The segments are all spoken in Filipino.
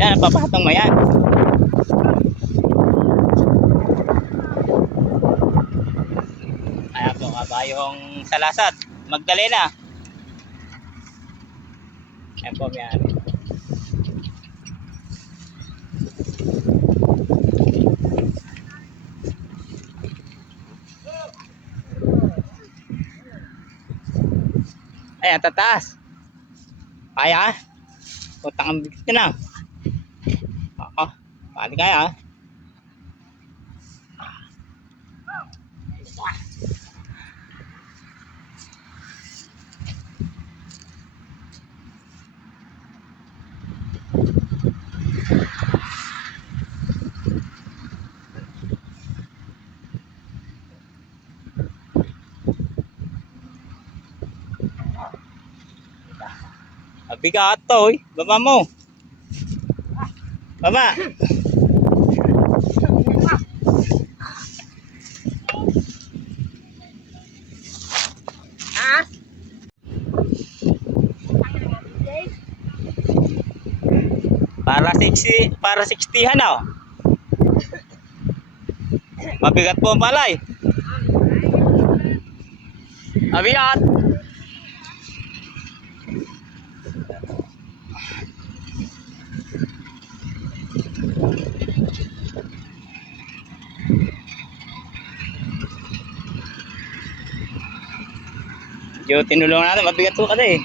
Yan, napapatong mo yan. Ayan po, kabayong salasat. Magdalena. Ayan po, yan. Ayan, tataas. Kaya? Utang ang bigit ka na. Oo. Pali kaya. Bigat to, eh. Baba mo. Baba. Ha? Para 60han oh. Mabigat po ang palay. Mabigat. Yung tinulungan natin, mabigat po kasi eh.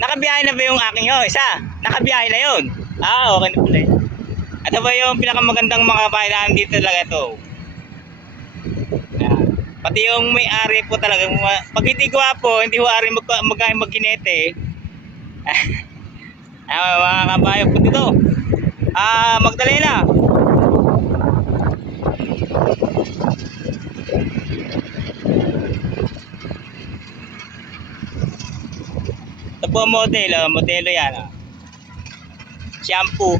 Nakabiyahe na ba yung aking yun? Isa? Nakabiyahe na yun? Ah, okay na pala. Ito ba yung pinakamagandang mga kabayan dito talaga ito? Pati yung may-ari po talaga. Pag hindi gwapo, hindi ho ari magkinete. Mga kabayan po dito. Magdalena. Ito po ang modelo yan. Shampoo.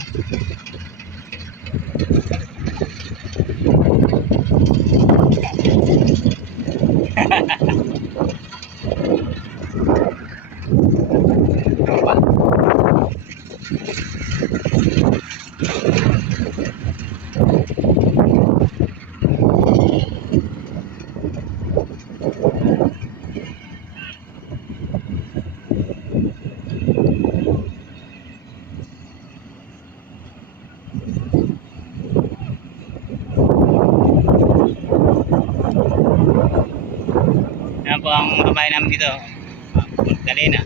Yan po ang kabayan namin dito. Magdalena.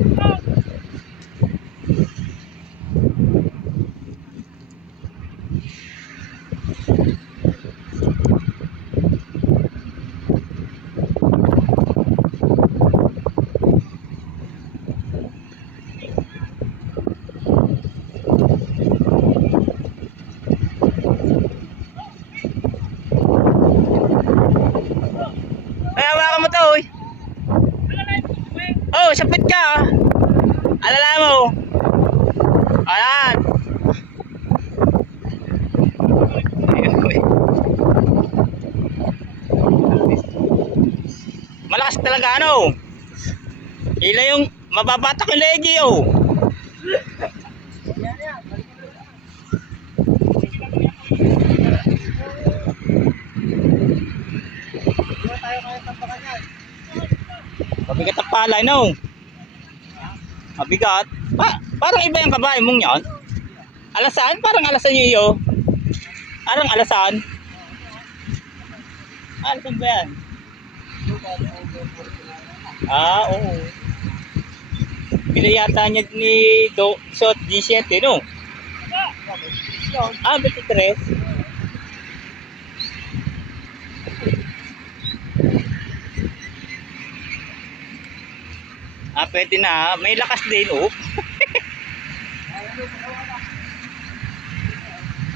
Ay, hawakan mo to, oy. Oh, sapit ka, ah. Alala mo. Ayan. Malakas talaga, ano? Ila yung mababatak yung legi, oh. Mabigat ang palay, no? Mabigat. Parang iba yung kabahay mong yan. Alasan? Parang alasan nyo iyo. Parang alasan. Alasan ba yan? Oo. Bili yata niya ni Sot G7, no? 23. Pwede na. May lakas din, oh.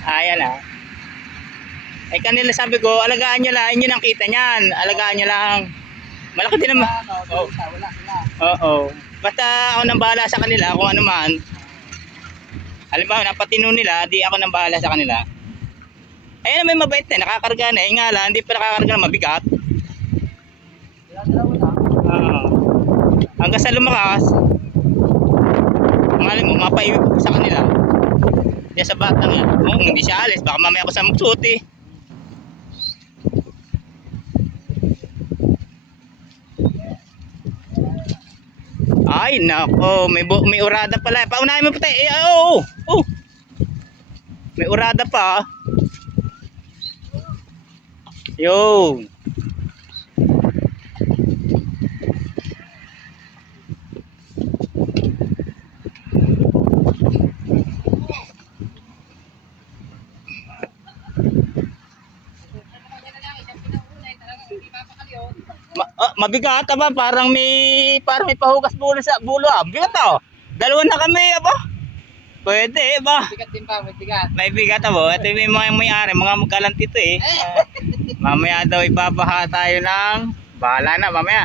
Ayan, ah. Ay, kanila sabi ko, alagaan nyo lang. Yun ang kita niyan. Alagaan nyo lang. Malaki din naman. Oo. Oo. Basta ako nang bahala sa kanila kung ano man. Halimbawa, napatino nila, di ako nang bahala sa kanila. Ayun na may mabait na, nakakarga na. Nga lang, hindi pa nakakarga na mabigat. Oo. Hanggang sa lumakas, malam mo, mapaiwi ko sa kanila. Diyan sa batang yan. Hindi siya alis, baka mamaya ako sa magsuti. Ay, nako, may urada pala. Paunahin mo pa tayo. Oo. Oh. May urada pa. Yo. Mabigat ba? Parang may pahugas bulo sa bulo ah. Bigat oh. Dalawa na kami aba. Pwede ba? Bigat din ba? May bigat. May bigat abo. Ito yung mga may-ari, mga magkalantito eh. Mamaya daw ibabaha tayo ng bahala na mamaya.